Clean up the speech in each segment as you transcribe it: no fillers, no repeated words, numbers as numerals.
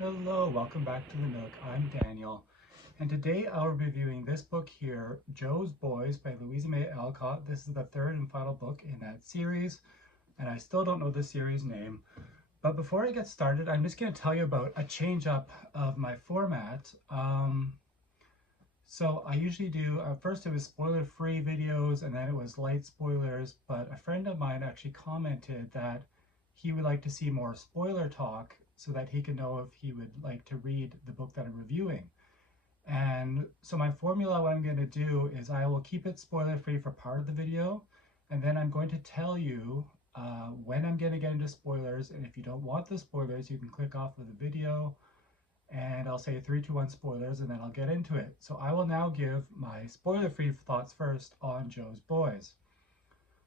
Hello, welcome back to the Nook. I'm Daniel, and today I'll be reviewing this book here, Jo's Boys by Louisa May Alcott. This is the third and final book in that series, and I still don't know the series name. But before I get started, I'm just going to tell you about a change up of my format. So I usually do, first it was spoiler-free videos, and then it was light spoilers, but a friend of mine actually commented that he would like to see more spoiler talk so that he could know if he would like to read the book that I'm reviewing. And so my formula, what I'm going to do is I will keep it spoiler-free for part of the video, and then I'm going to tell you when I'm going to get into spoilers, and if you don't want the spoilers, you can click off of the video, and I'll say 3, 2, 1 spoilers, and then I'll get into it. So I will now give my spoiler-free thoughts first on Jo's Boys.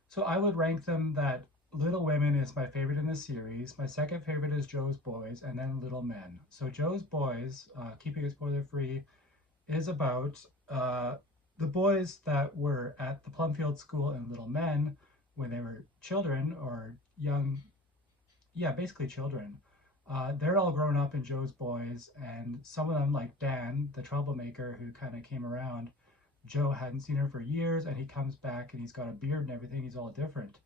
So I would rank them that Little Women is my favorite in the series. My second favorite is Jo's Boys, and then Little Men. So Jo's Boys, keeping it spoiler-free, is about the boys that were at the Plumfield School in Little Men when they were children or young, yeah, basically children. They're all grown up in Jo's Boys, and some of them, like Dan, the troublemaker who kind of came around, Jo hadn't seen her for years, and he comes back and he's got a beard and everything. He's all different.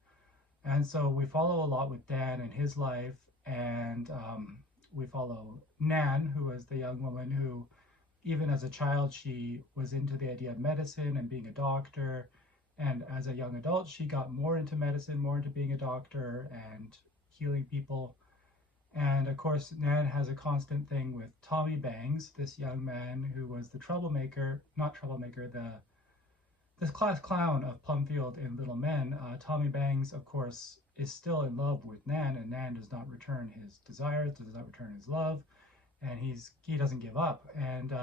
And so we follow a lot with Dan and his life, and we follow Nan, who was the young woman who, even as a child, she was into the idea of medicine and being a doctor. And as a young adult, she got more into medicine, more into being a doctor and healing people. And of course, Nan has a constant thing with Tommy Bangs, this young man who was the troublemaker, not troublemaker, this class clown of Plumfield in Little Men. Tommy Bangs, of course, is still in love with Nan, and Nan does not return his desires, does not return his love, and he doesn't give up. And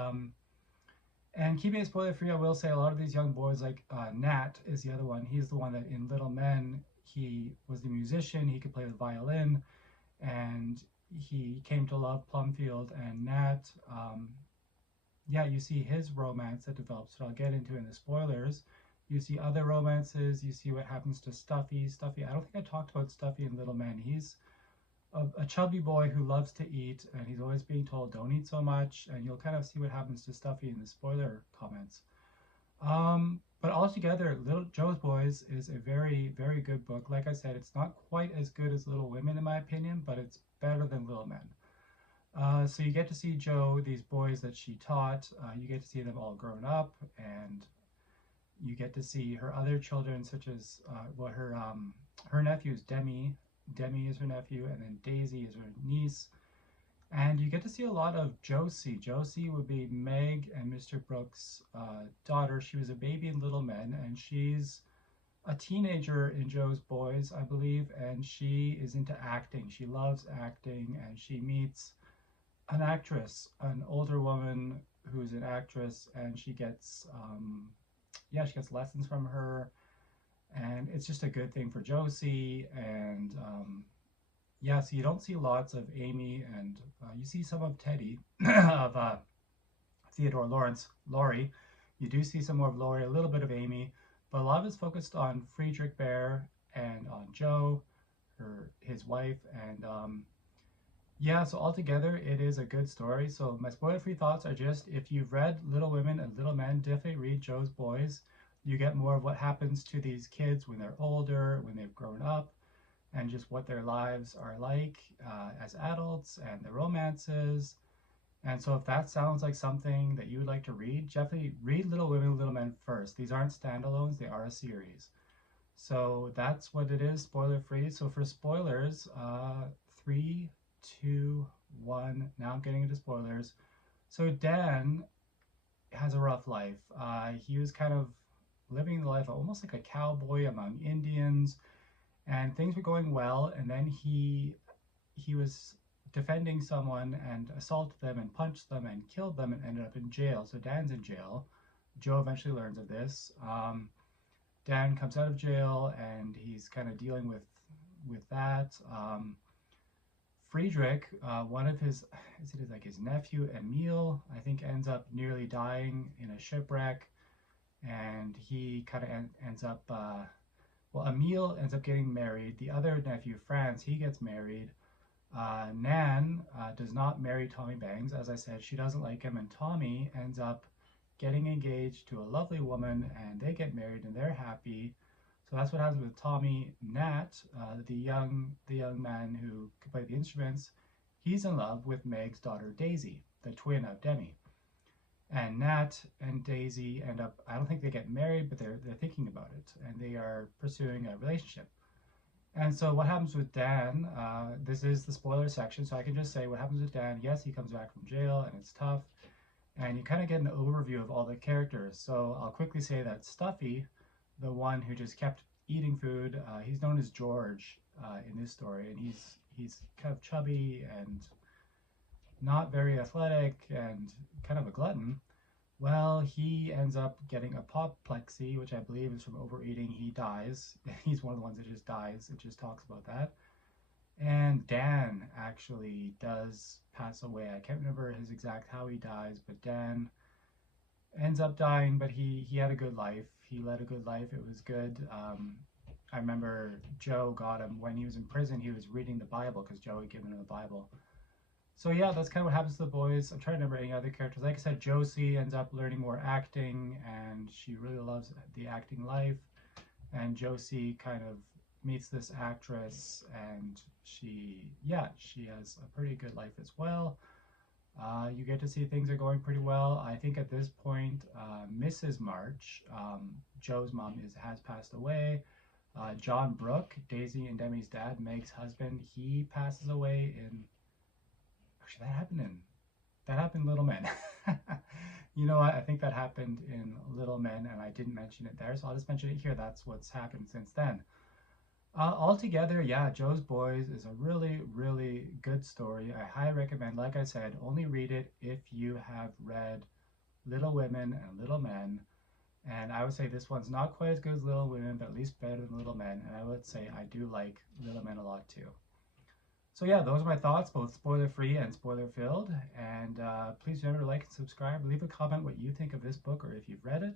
keeping it spoiler free, I will say a lot of these young boys, like Nat is the other one. He's the one that in Little Men, he was the musician, he could play the violin, and he came to love Plumfield and Nat. Yeah, you see his romance that develops, that I'll get into in the spoilers. You see other romances, you see what happens to Stuffy. Stuffy, I don't think I talked about Stuffy in Little Men. He's a chubby boy who loves to eat, and he's always being told, don't eat so much, and you'll kind of see what happens to Stuffy in the spoiler comments. But altogether, Little Jo's Boys is a very, very good book. Like I said, it's not quite as good as Little Women in my opinion, but it's better than Little Men. So you get to see Jo, these boys that she taught, you get to see them all grown up, and you get to see her other children, such as, her nephew is Demi. Demi is her nephew, and then Daisy is her niece. And you get to see a lot of Josie. Josie would be Meg and Mr. Brooks' daughter. She was a baby in Little Men, and she's a teenager in Jo's Boys, I believe, and she is into acting. She loves acting, and she meets an actress, an older woman who's an actress, and she gets, yeah, she gets lessons from her, and it's just a good thing for Josie. And yeah, so you don't see lots of Amy, and you see some of Teddy, of Theodore Lawrence, Laurie. You do see some more of Laurie, a little bit of Amy, but a lot of it's focused on Friedrich Bear and on Jo, his wife, and yeah, so altogether, it is a good story. So my spoiler-free thoughts are just, if you've read Little Women and Little Men, definitely read Jo's Boys. You get more of what happens to these kids when they're older, when they've grown up, and just what their lives are like as adults and the romances. And so if that sounds like something that you would like to read, definitely read Little Women, Little Men first. These aren't standalones, they are a series. So that's what it is, spoiler free. So for spoilers, 3, 2, 1. Now I'm getting into spoilers. So Dan has a rough life. He was kind of living the life of almost like a cowboy among Indians, and things were going well. And then he was defending someone and assaulted them and punched them and killed them and ended up in jail. So Dan's in jail. Jo eventually learns of this. Dan comes out of jail and he's kind of dealing with that. Friedrich, one of his, is it like his nephew Emil, I think ends up nearly dying in a shipwreck, and he kind of ends up, well, Emil ends up getting married. The other nephew, Franz, he gets married. Nan does not marry Tommy Bangs. As I said, she doesn't like him, and Tommy ends up getting engaged to a lovely woman, and they get married, and they're happy. So that's what happens with Tommy. Nat, the young man who could play the instruments, he's in love with Meg's daughter Daisy, the twin of Demi. And Nat and Daisy end up, I don't think they get married, but they're thinking about it, and they are pursuing a relationship. And so what happens with Dan, this is the spoiler section, so I can just say what happens with Dan. Yes, he comes back from jail, and it's tough. And you kind of get an overview of all the characters. So I'll quickly say that Stuffy, the one who just kept eating food, he's known as George in this story, and he's kind of chubby and not very athletic and kind of a glutton. Well, he ends up getting apoplexy, which I believe is from overeating. He dies. He's one of the ones that just dies. It just talks about that. And Dan actually does pass away. I can't remember his exact how he dies, but Dan ends up dying, but he had a good life. He led a good life. It was good. I remember Joe got him when he was in prison. He was reading the Bible because Joe had given him the Bible. So yeah, that's kind of what happens to the boys. I'm trying to remember any other characters. Like I said, Josie ends up learning more acting, and she really loves the acting life. And Josie kind of meets this actress, and she has a pretty good life as well. You get to see things are going pretty well. I think at this point, Mrs. March, Joe's mom, has passed away. John Brooke, Daisy and Demi's dad, Meg's husband, he passes away in. Actually, that happened in Little Men. You know what? I think that happened in Little Men, and I didn't mention it there, so I'll just mention it here. That's what's happened since then. Altogether, yeah, Joe's Boys is a really, really good story. I highly recommend. Like I said, only read it if you have read Little Women and Little Men. And I would say this one's not quite as good as Little Women, but at least better than Little Men. And I would say I do like Little Men a lot too. So yeah, those are my thoughts, both spoiler-free and spoiler-filled. And please remember to like and subscribe. Leave a comment what you think of this book or if you've read it.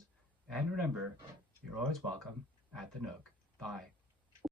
And remember, you're always welcome at the Nook. Bye.